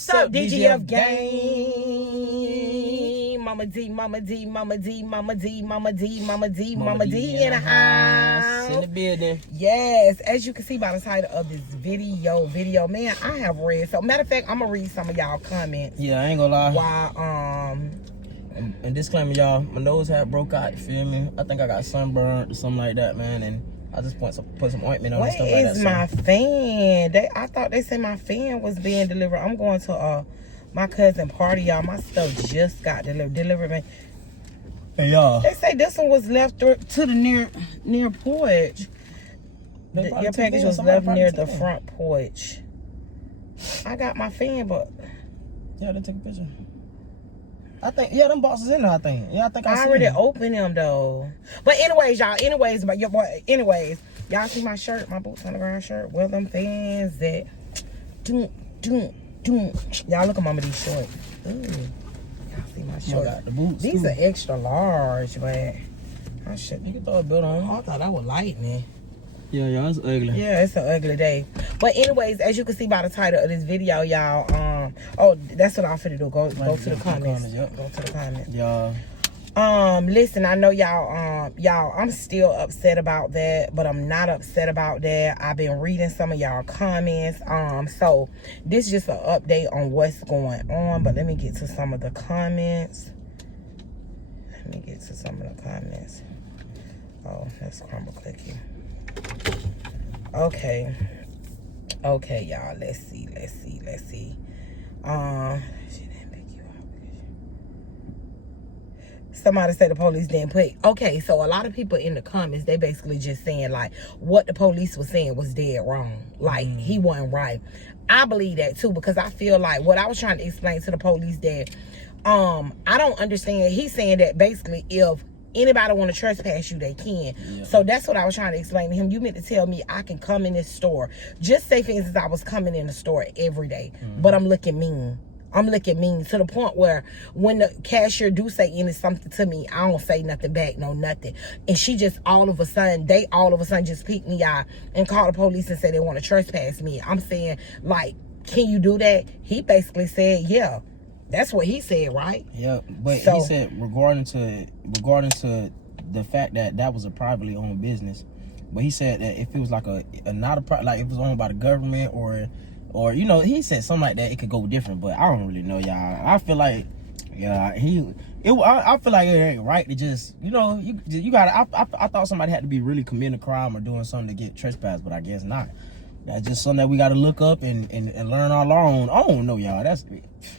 What's up, DGF gang? Mama D, Mama D, Mama D, Mama D, Mama D, Mama D, Mama D in the house. In the building. Yes, as you can see by the title of this video, man, I have read. So, matter of fact, I'm gonna read some of y'all comments. Yeah, I ain't gonna lie. While and disclaimer, y'all, my nose had broke out. You feel me? I think I got sunburned or something like that, man. And I just put some ointment on and stuff like that. Where is my fan? I thought they said my fan was being delivered. I'm going to my cousin party, y'all. My stuff just got delivered, man. Hey, y'all. They say this one was left to the near porch. Your package was left near the front porch. I got my fan, but yeah, they took a picture. I think, yeah, them boxes in there, I think. Yeah, I think I already opened them, though. But anyways, y'all, y'all see my shirt, my boots on the ground shirt? Well, them fans that, y'all look at Mama these shorts. Ooh, y'all see my shorts? Got the boots, these too. are extra large, but I should. You can throw a belt on. Oh, I thought I was lightning. Yeah, it's ugly. Yeah, it's an ugly day. But anyways, as you can see by the title of this video, y'all, oh, that's what I'm finna do. Go to the comments. Yep. Go to the comments. Yeah. Listen, I know y'all, I'm still upset about that, but I'm not upset about that. I've been reading some of y'all comments. So this is just an update on what's going on, but let me get to some of the comments. Oh, that's Crumble Cookie. Okay, y'all, let's see. She didn't pick you up. Somebody said the police didn't put. Okay, so a lot of people in the comments, they basically just saying like what the police was saying was dead wrong. Like he wasn't right. I believe that too, because I feel like what I was trying to explain to the police that I don't understand. He's saying that basically if anybody want to trespass you, they can. Yeah. So that's what I was trying to explain to him. You meant to tell me I can come in this store. Just say, for instance, I was coming in the store every day, but I'm looking mean. To the point where when the cashier do say something to me, I don't say nothing back, no nothing. And she just all of a sudden just peeked me out and called the police and said they want to trespass me. I'm saying, like, can you do that? He basically said, yeah. That's what he said, right? Yeah, but he said regarding to the fact that was a privately owned business, but he said that if it was like if it was owned by the government or he said something like that, it could go different. But I don't really know, y'all. I feel like I feel like it ain't right to just you gotta. I thought somebody had to be really committing a crime or doing something to get trespassed, but I guess not. That's just something that we got to look up and learn our own. I don't know, y'all.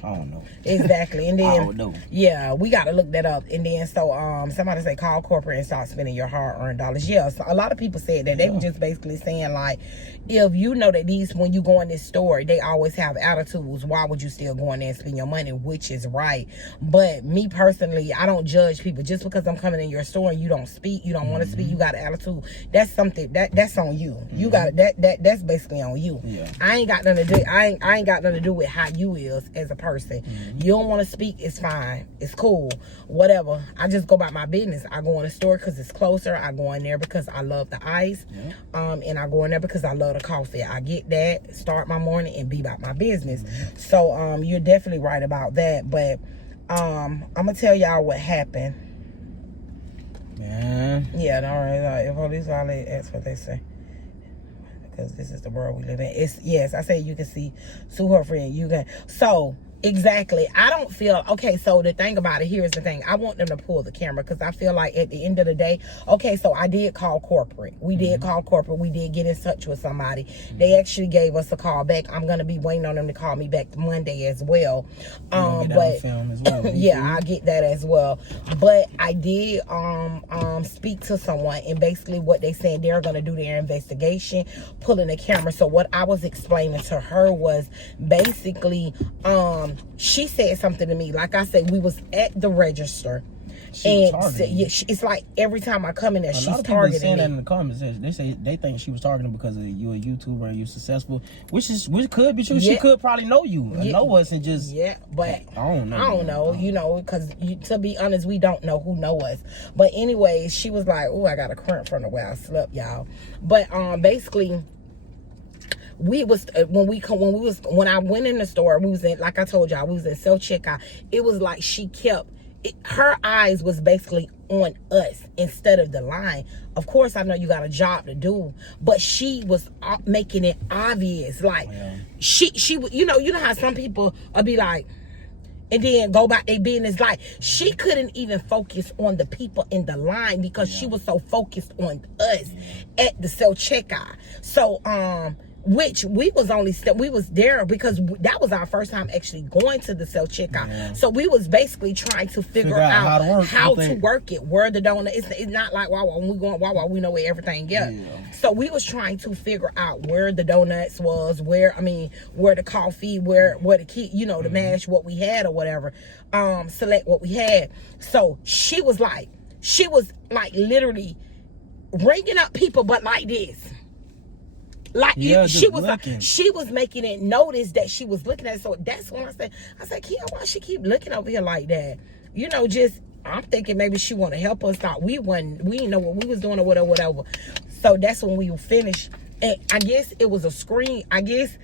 I don't know. Exactly. And then, I don't know. Yeah, we got to look that up. And then, so, somebody say call corporate and start spending your hard-earned dollars. Yeah, so a lot of people said that. They were just basically saying, like, if you know that when you go in this store, they always have attitudes, why would you still go in there and spend your money, which is right. But me personally, I don't judge people. Just because I'm coming in your store and you don't speak, you don't want to speak, you got an attitude, that's something, that's on you. You got that's basically on you. Yeah. I ain't got nothing to do. I ain't got nothing to do with how you is as a person. You don't want to speak, it's fine, it's cool, whatever. I just go about my business. I go in the store because it's closer. I go in there because I love the ice, and I go in there because I love the coffee. I get that, start my morning, and be about my business. So you're definitely right about that. But I'm gonna tell y'all what happened. Man. Yeah, all right. If police violate, that's what they say. Because this is the world we live in. Yes, I say you can sue her friend. You can. So exactly. I don't feel okay. So the thing about it, here's the thing. I want them to pull the camera because I feel like at the end of the day, okay, so I did call corporate. We did call corporate. We did get in touch with somebody. They actually gave us a call back. I'm gonna be waiting on them to call me back Monday as well. But yeah, I get that as well. But I did speak to someone, and basically what they said, they're gonna do their investigation, pulling the camera. So what I was explaining to her was basically she said something to me. Like I said, we was at the register. It's like every time I come in there, she's targeting me. A lot of people saying that in the comments. They say they think she was targeting because of you a YouTuber and you successful, which could be true. Yeah. She could probably know you, know us, and just but I don't know. You know, because to be honest, we don't know who know us. But anyway, she was like, "Oh, I got a cramp from the way I slept, y'all." But basically, we was when I went in the store, we was in, like I told y'all, we was in self checkout. It was like she kept her eyes was basically on us instead of the line. Of course, I know you got a job to do, but she was making it obvious. Like she, you know how some people will be like, and then go about their business. Like, she couldn't even focus on the people in the line because she was so focused on us at the self checkout. So, which we was there because that was our first time actually going to the self checkout. So we was basically trying to figure out how to work it. Where the donut, it's not like Wawa. When we go in Wawa, we know where everything is. So we was trying to figure out where the donuts was, where the coffee, where the key, you know, the mash, what we had or whatever, select what we had. So she was like literally ringing up people, but like this. Like she was making it notice that she was looking at it. So that's when I said, Kia, why she keep looking over here like that? You know, I'm thinking maybe she want to help us. Thought we didn't know what we was doing or whatever. So that's when we finished. And I guess it was a screen. I guess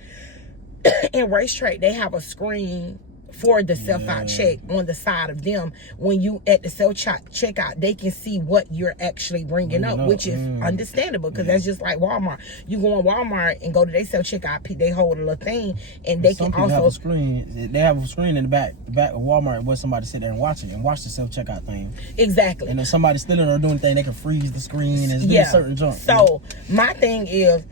in Racetrack they have a screen for the self-out check on the side of them. When you at the self-checkout, they can see what you're actually bringing up, which is understandable because that's just like Walmart. You go in Walmart and go to their self-checkout, they hold a little thing, and they can also have a screen. They have a screen in the back of Walmart where somebody sit there and watch the self-checkout thing. Exactly. And if somebody's stealing or doing anything, they can freeze the screen and do certain junk. So my thing is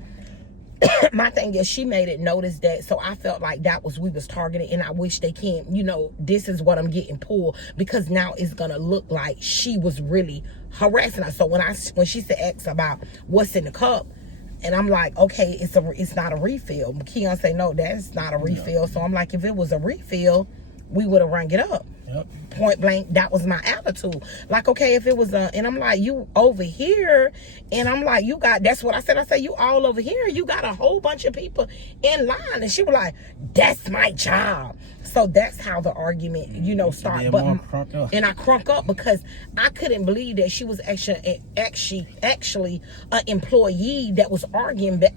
she made it notice that, so I felt like we was targeted, and I wish they can't, you know, this is what I'm getting pulled, because now it's gonna look like she was really harassing us. So when she said X about what's in the cup, and I'm like, okay, it's not a refill. Keon say, no, that's not a refill. So I'm like, if it was a refill, we would have rang it up. Point blank, that was my attitude. Like, okay, if it was and I'm like, you over here, and I'm like, that's what I said. I said, you all over here, you got a whole bunch of people in line. And she was like, that's my job. So that's how the argument, you know, started. But and I crunk up because I couldn't believe that she was actually an employee that was arguing back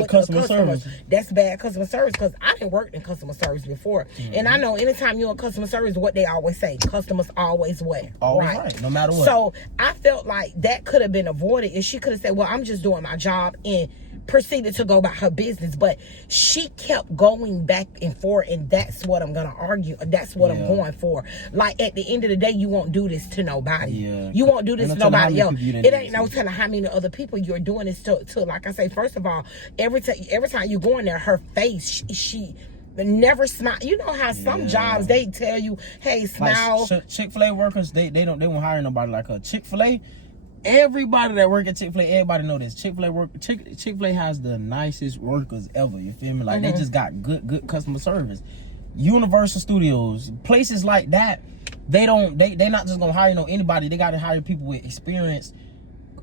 with customer service. That's bad customer service, because I didn't work in customer service before, and I know anytime you're in customer service, what they always say, customers always what? Always right, no matter what. So I felt like that could have been avoided if she could have said, well, I'm just doing my job, and proceeded to go about her business. But she kept going back and forth, and that's what I'm gonna argue. That's what I'm going for. Like, at the end of the day, you won't do this to nobody. You won't do this to nobody else. It ain't no telling how many other people you're doing this to. Like I say, first of all, every time you go in there, her face, she never smile. You know how some jobs they tell you, hey, smile. Like Chick-fil-A workers, they won't hire nobody like her. Chick-fil-A, everybody that work at Chick-fil-A, everybody know this. Chick-fil-A has the nicest workers ever. You feel me? Like, they just got good customer service. Universal Studios, places like that, they not just gonna hire anybody. They gotta hire people with experience,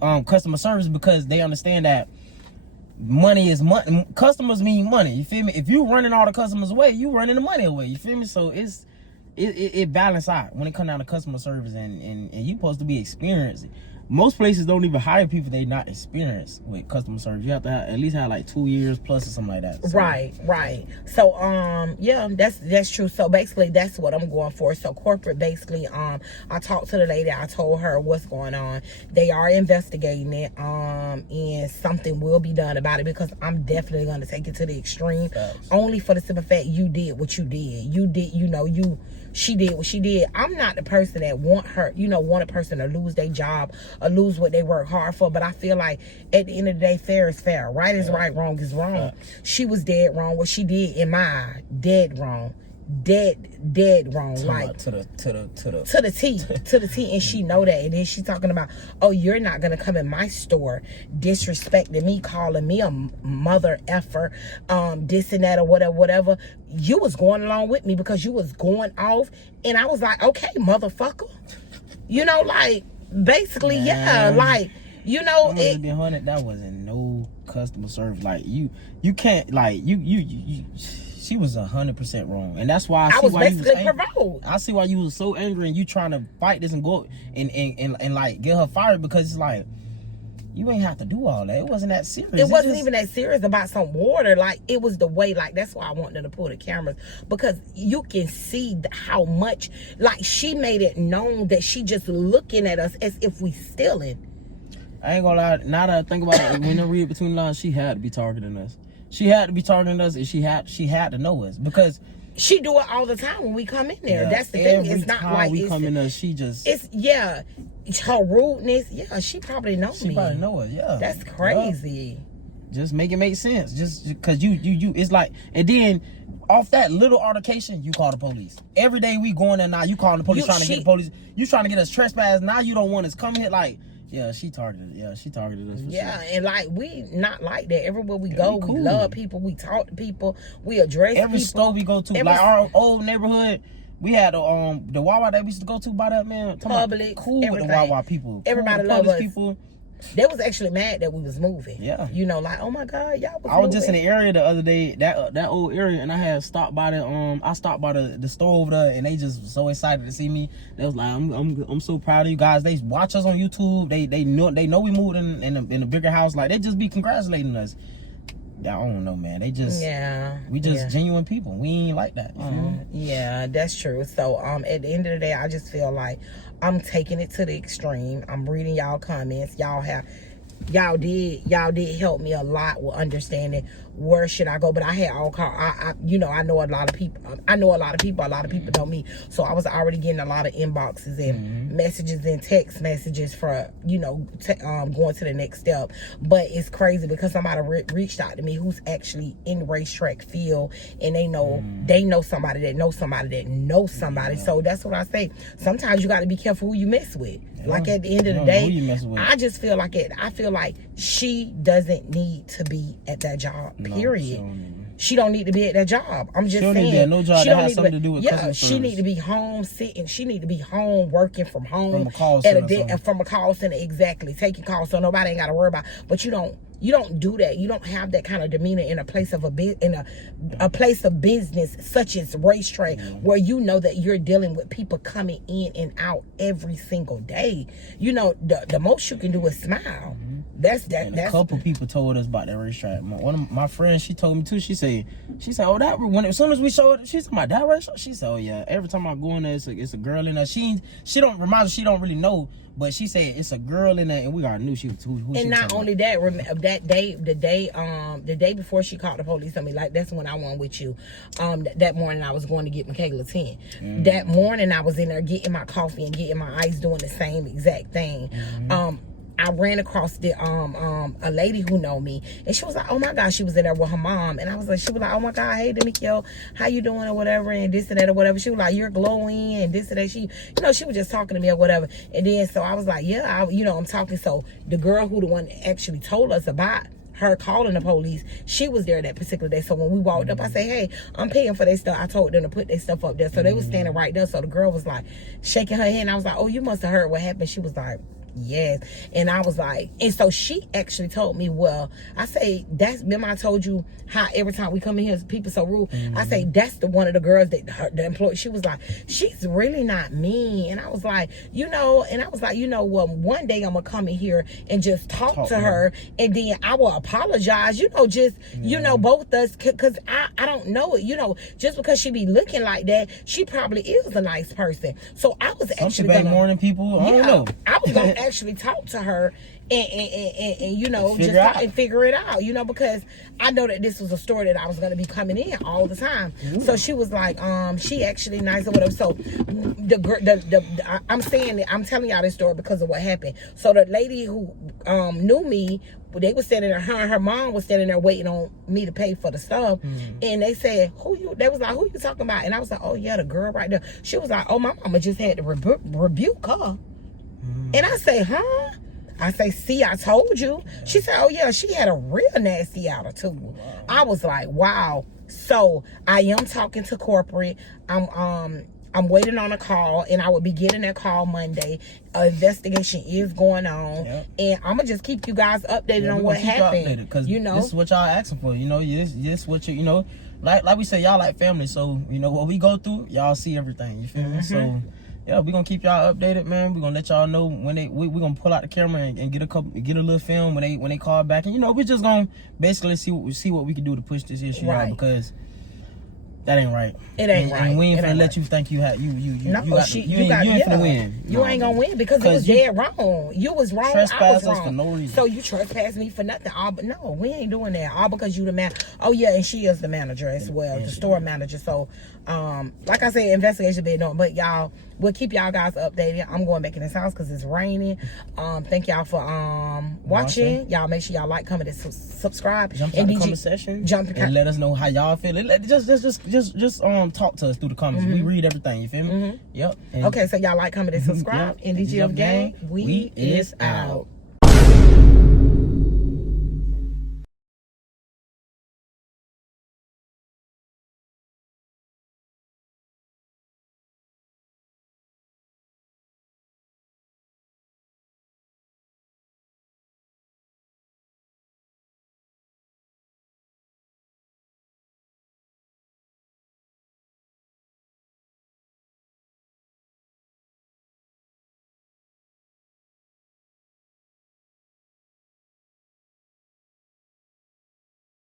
customer service, because they understand that money is money. Customers mean money. You feel me? If you running all the customers away, you running the money away. You feel me? So it balance out when it comes down to customer service, and you supposed to be experienced. Most places don't even hire people they not experienced with customer service. You have to at least have like 2 years plus or something like that. So. Right. So yeah, that's true. So basically that's what I'm going for. So corporate, basically, I talked to the lady, I told her what's going on. They are investigating it, and something will be done about it, because I'm definitely going to take it to the extreme. Only for the simple fact you did what you did. She did what she did. I'm not the person that want a person to lose their job or lose what they work hard for. But I feel like at the end of the day, fair is fair. Right is right, wrong is wrong. She was dead wrong. What she did, in my eye, dead wrong. Dead wrong. Like to the T, and she know that. And then she talking about, oh, you're not gonna come in my store disrespecting me, calling me a mother effer, this and that or whatever. You was going along with me because you was going off, and I was like, okay, motherfucker. Like, basically, like, that wasn't no customer service. Like, you can't, like, you she was 100% wrong, and that's why I see why you was angry. I see why you was so angry, and you trying to fight this and go and like get her fired, because it's like, you ain't have to do all that. It wasn't that serious. It wasn't even that serious about some water. Like, it was the way, like, that's why I wanted to pull the cameras, because you can see how much, like, she made it known that she just looking at us as if we stealing. I ain't gonna lie, now that I think about it, when I read between the lines, she had to be targeting us. She had to be targeting us, and she had to know us, because she do it all the time when we come in there. That's the thing. It's not like we come in there, she just, it's her rudeness. Yeah, she probably knows me. She probably know us. Yeah, that's crazy. Just make it make sense. Just because you, it's like, and then off that little altercation, you call the police. Every day we going there now, you calling the police, trying to get the police. You trying to get us trespassed. Now you don't want us coming here. Like, yeah, she targeted us for sure. And like, we not like that. Everywhere we go, we love people. We talk to people. We address every people. store we go to. Like our old neighborhood, we had the Wawa that we used to go to by that, man. Public, cool everything. With the Wawa people. Everybody love us. People. They was actually mad that we was moving. Yeah. You know, like, oh my God, y'all was I was just in the area the other day, that old area, and I had stopped by I stopped by the store over there, and they just so excited to see me. They was like, I'm so proud of you guys. They watch us on YouTube. They know we moved in a bigger house. Like, they just be congratulating us. Yeah, I don't know, man. They just we just genuine people. We ain't like that. Yeah, that's true. So at the end of the day, I just feel like I'm taking it to the extreme. I'm reading y'all comments. Y'all did help me a lot with understanding where should I go. But I had all call. I know a lot of people. A lot of people know me. So I was already getting a lot of inboxes and messages and text messages for going to the next step. But it's crazy because somebody reached out to me who's actually in the racetrack field, and they know somebody that knows somebody that knows somebody. So that's what I say. Sometimes you got to be careful who you mess with. Like, at the end of the day, I just feel like I feel like she doesn't need to be at that job. Period. She don't need to be at that job. I'm just saying. She don't need to be at no job that has something to do with customer service. She need to be home sitting. She need to be home working from home. From a call center. From a call center, exactly. Taking calls so nobody ain't got to worry about. But you don't do that. You don't have that kind of demeanor in a place of a place of business such as racetrack, where you know that you're dealing with people coming in and out every single day. You know, the most you can do is smile. That's a couple people told us about that racetrack. One of my friends, she told me too. She said, oh, that as soon as we showed it, she's my that racetrack. She said, oh yeah, every time I go in there, it's a girl in there. She don't really know, but she said it's a girl in there, and we already knew she was who and she was. Not only that, that day, the day before she called the police on me, like, that's when I went with you. That morning I was going to get Michaela 10. That morning I was in there getting my coffee and getting my ice, doing the same exact thing. I ran across a lady who know me, and she was like, oh my God, she was in there with her mom, and she was like, oh my God, hey Demikio, how you doing or whatever, and this and that or whatever. She was like, you're glowing and this and that. She was just talking to me or whatever. And then so I was like, yeah, I'm talking. So the girl who the one that actually told us about her calling the police, she was there that particular day. So when we walked up, I said, hey, I'm paying for their stuff. I told them to put their stuff up there. So they was standing right there. So the girl was like shaking her head, and I was like, oh, you must have heard what happened. She was like, yes. And I was like, and so she actually told me, well, I say, remember I told you how every time we come in here people so rude. I say, that's one of the girls that the employee. She was like, she's really not mean. And I was like, well, one day I'm gonna come in here and just talk to her, and then I will apologize, both us, because I don't know it, just because she be looking like that, she probably is a nice person. So I was actually gonna, morning people, I don't know. I was gonna actually talk to her and just talk and figure it out, because I know that this was a store that I was going to be coming in all the time. So she was like, she actually nice or whatever. So I'm telling y'all this story because of what happened. So the lady who knew me, they was standing there, her and her mom was standing there waiting on me to pay for the stuff. And they said, they was like, who you talking about? And I was like, oh yeah, the girl right there. She was like, oh, my mama just had to rebuke her. And I say, huh? I say, see, I told you. She said, oh yeah, she had a real nasty attitude. Wow. I was like, wow. So I am talking to corporate. I'm waiting on a call, and I will be getting that call Monday. An investigation is going on, and I'm gonna just keep you guys updated on what happened. Because this is what y'all asking for. This what like we say, y'all like family. So what we go through, y'all see everything. You feel me? So yeah, we gonna keep y'all updated, man. We gonna let y'all know when we gonna pull out the camera and get a little film when they call back, and we just gonna basically see what we can do to push this issue out, because that ain't right. It ain't right. And we ain't It finna ain't let right. you think you ain't yeah. finna win. You ain't gonna win because it was dead wrong. You was wrong. I was Trespass us wrong. for no reason. So you trespassed me for nothing. No, we ain't doing that. All because you the man. Oh yeah, and she is the manager as well, the store manager. So, like I said, investigation been done. But y'all, we'll keep y'all guys updated. I'm going back in this house because it's raining. Thank y'all for watching. Y'all make sure y'all like, comment, and subscribe. Jump in the comment section. And let us know how y'all feel. Just talk to us through the comments. We read everything. You feel me? Yep. Okay, so y'all like, comment, and subscribe. Yep. NDG of Gang, we is out.